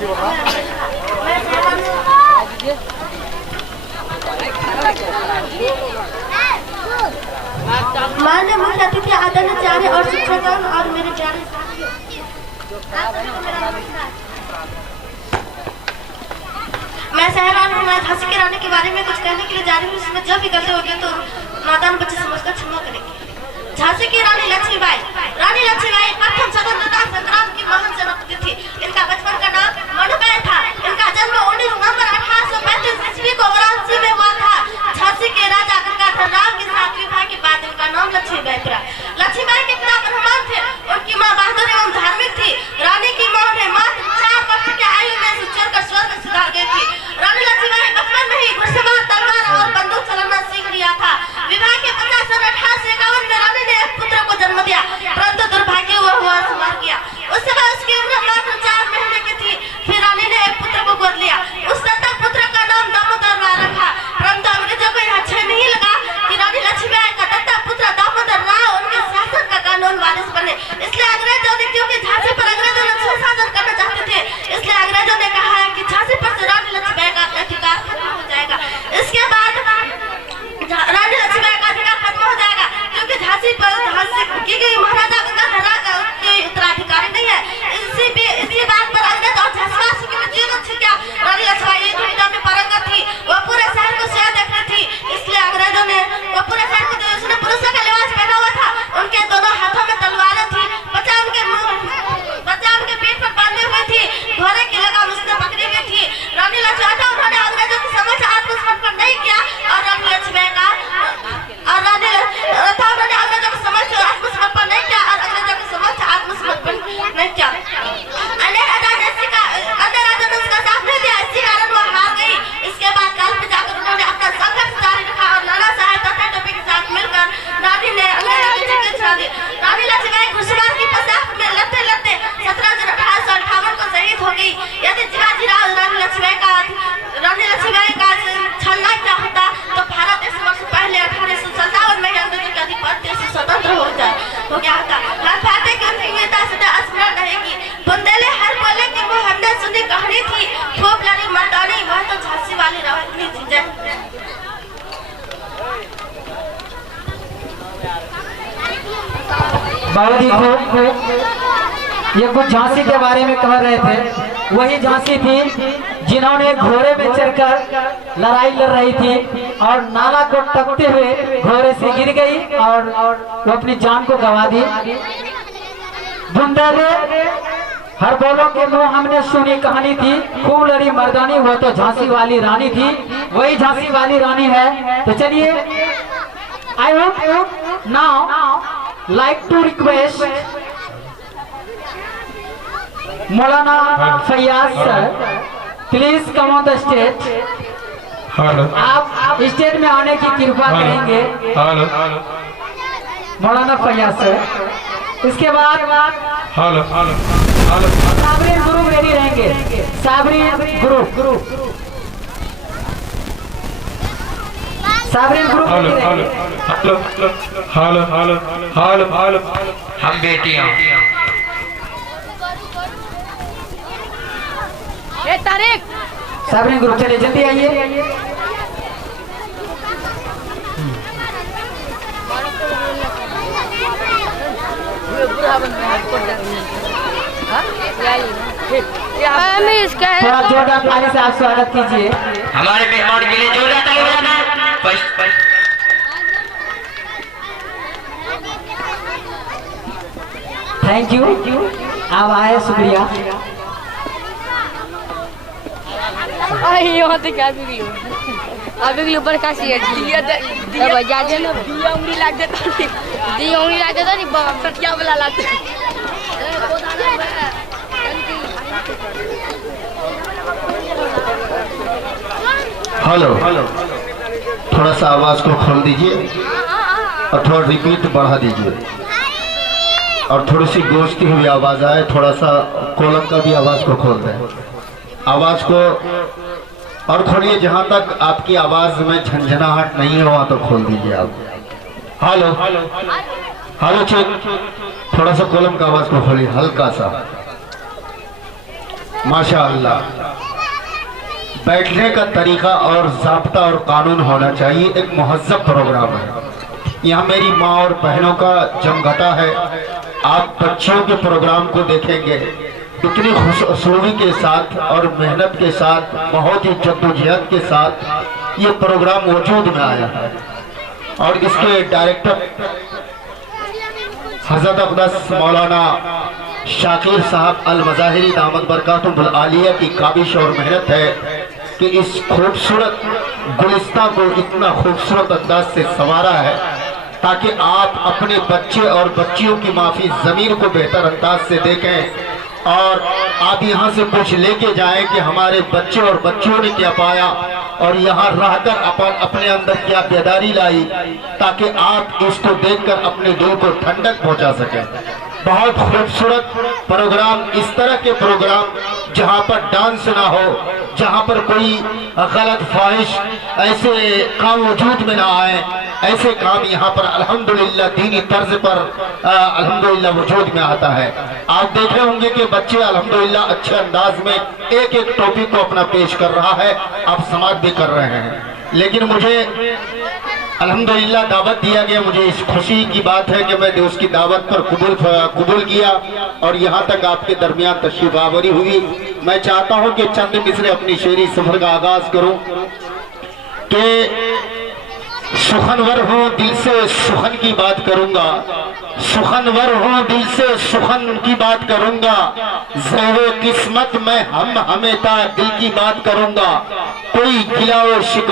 माननीय मुख्य अतिथि आदरणीय आचार्य और शिक्षकगण और मेरे प्यारे मैं सहरान हूँ। मैं झांसी की रानी के बारे में कुछ कहने के लिए जा रही हूँ। इसमें जो भी गलती होगी तो नादान बच्चे समझकर क्षमा करेंगे। झांसी की रानी लक्ष्मीबाई प्रथम स्वतंत्रता संग्राम की महान सेनापति थी। इनका बचपन का नाम मनुबाई था। इनका जन्म 19 नवंबर 1835 ईस्वी को वाराणसी में हुआ था। झांसी के राजा गंगाधर राव की 7वीं भाई के बाद इनका नाम लक्ष्मीबाई पड़ा। लक्ष्मीबाई के पिता ब्राह्मण थे। उनकी मां बहादुर एवं धार्मिक थी। रानी की मां ने मात्र 4 वर्ष की आयु में सुचर कर स्वर्ग में सिधार गई थी। रानी लक्ष्मीबाई बचपन में ही घुड़सवार, तलवार और बंदूक चलाना सीख लिया था। विवाह के 50 सन 1851 में रानी ने एक पुत्र को जन्म दिया, परंतु दुर्भाग्य हुआ मर गया। उस समय उसकी उम्र मात्र 4 महीने की थी। फिर रानी ने एक पुत्र को गोद लिया। उस दत्तक पुत्र का नाम दामोदर राव रखा, परंतु अंग्रेजों को यह अच्छा नहीं लगा कि रानी लक्ष्मीबाई का दत्तक पुत्र दामोदर राव उनके शासन का कानून वारिस बने। इसलिए अंग्रेजों ने, क्योंकि झांसी पर अंग्रेजों ने शासन करना चाहते थे, इसलिए अंग्रेजों ने कहा है कि झांसी पर से रानी लक्ष्मीबाई का अधिकार खत्म हो जाएगा। इसके बाद रानी लक्ष्मीबाई का अधिकार खत्म हो जाएगा, क्योंकि झांसी की गई महाराजा गंगाधर राव का उत्तराधिकारी नहीं है। इसी बात पर अंग्रेज और झांसीवासी की जीत अच्छी क्या रानी लक्ष्मीबाई इस दुनिया में पारंगत थी। वो पूरे शहर को सेवा देखती थी। इसलिए अंग्रेजों ने वो पूरे शहर को, उसने पुरुषों का लिबास पहना हुआ था। उनके दोनों हाथों में तलवारें थी। बच्चा उनके पीठ पर बांधी हुई थी। घोड़े की लगाम उसने पकड़ी हुई थी। रानी लक्ष्मीबाई उन्होंने अंग्रेजों की समक्ष आत्मसमर्पण नहीं किया और रानी लक्ष्मीबाई का अंग्रेजों की समक्ष आत्मसमर्पण नहीं किया और अंग्रेजों की समक्ष आत्मसमर्पण नहीं किया। अन्य राजा ने उसका साथ नहीं दिया। इसी कारण वो हार गई। इसके बाद काल पे जाकर उन्होंने अपना संघर्ष जारी रखा और नाना साहेब टोपी के साथ मिलकर रानी ने अंग्रेजों की जीत छुड़ा दी। रानी लक्ष्मीबाई घुड़सवार की पोशाक में लड़ते 17 जून 1858 को शहीद हो गई। यदि शिवाजी राव रानी लक्ष्मीबाई का छलना क्या होता तो भारत 1 वर्ष पहले 1857 में अंग्रेजों के आधिपत्य से स्वतंत्र हो गया होता। हर फाते की उम्मीदा सदा स्मरण रहेगी। बुंदेले हर बोले कि वो हमने सुनी कहानी थी। खूब लड़ी मर्दानी, वह तो झांसी वाली रानी थी। जय बाबूजी ये कुछ झांसी के बारे में कह रहे थे। वही झांसी थी जिन्होंने घोड़े में चढ़कर लड़ाई लड़ रही थी और नाला को टपकते हुए घोड़े से गिर गई और वो अपनी जान को गंवा दी। बुंदेले हर बोलों के मुंह हमने सुनी कहानी थी। खूब लड़ी मर्दानी, वो तो झांसी वाली रानी थी। वही झांसी वाली रानी है। तो चलिए, I would now like to request Maulana Fayyaz sir, please come on the stage. आप स्टेज में आने की कृपा करेंगे मौलाना फैयाज सर। इसके बाद साबरीन ग्रुप रेडी रहेंगे। साबरीन ग्रुप हम बेटियां तारीख साबरीन ग्रुप, चलिए जल्दी आइए। थोड़ा जोरदार ताली से आप स्वागत कीजिए। हमारे मेहमान के लिए जोरदार ताली बजाना। थैंक यू, आप आए, शुक्रिया। अभी ऊपर का दिया उंगली लाग देता नहीं बाबा कटिया वाला लाते। हेलो, थोड़ा सा आवाज को खोल दीजिए और थोड़ा रिपीट बढ़ा दीजिए और थोड़ी सी गोश्ती हुई आवाज आए। थोड़ा सा कोलम का भी आवाज को खोल दें। आवाज को और खोलिए जहां तक आपकी आवाज में झंझनाहट नहीं हो, वहां तो खोल दीजिए आप। हेलो चेक, थोड़ा सा कोलम का आवाज को खोलिए हल्का सा। माशाअल्लाह। बैठने का तरीका और ज़ाब्ता और कानून होना चाहिए। एक मुहज़्ज़ब प्रोग्राम है। यहाँ मेरी माँ और बहनों का जमघटा है। आप बच्चियों के प्रोग्राम को देखेंगे, इतनी खुशूसी के साथ और मेहनत के साथ, बहुत ही जद्दोजहद के साथ ये प्रोग्राम वजूद में आया है। और इसके डायरेक्टर हज़रत अक़दस मौलाना शाकिर साहब अल मज़ाहिरी दामद बरकातुहुल आलिया की काबिश और मेहनत है कि इस खूबसूरत गुलिस्ता को इतना खूबसूरत अंदाज से संवारा है ताकि आप अपने बच्चे और बच्चियों की माफी ज़मीन को बेहतर अंदाज से देखें और आप यहाँ से कुछ लेके जाएं कि हमारे बच्चे और बच्चियों ने क्या पाया और यहाँ रहकर अपने अंदर क्या बेदारी लाई, ताकि आप इसको देखकर अपने दिल को ठंडक पहुँचा सकें। बहुत खूबसूरत प्रोग्राम, इस तरह के प्रोग्राम जहाँ पर डांस ना हो, जहाँ पर कोई गलत ख्वाहिश ऐसे काम वजूद में ना आए, ऐसे काम यहाँ पर अल्हम्दुलिल्लाह दीनी तर्ज पर अल्हम्दुलिल्लाह वजूद में आता है। आप देखे होंगे कि बच्चे अल्हम्दुलिल्लाह अच्छे अंदाज में एक एक टॉपिक को अपना पेश कर रहा है, आप समाज भी कर रहे हैं। लेकिन मुझे अल्हम्दुलिल्लाह दावत दिया गया, मुझे इस खुशी की बात है कि मैंने उसकी दावत पर कबूल किया और यहाँ तक आपके दरमियान तशरीफ आवरी हुई। मैं चाहता हूँ कि चंद मिसरे अपनी शेरी सफर का आगाज करूँ कि सुखनवर हूँ दिल से सुखन की बात करूंगा, सुखनवर हूँ दिल से सुखन की बात करूंगा, ज़ेरे किस्मत में हम हमेशा दिल की बात करूंगा। कोई गिला और शिकवा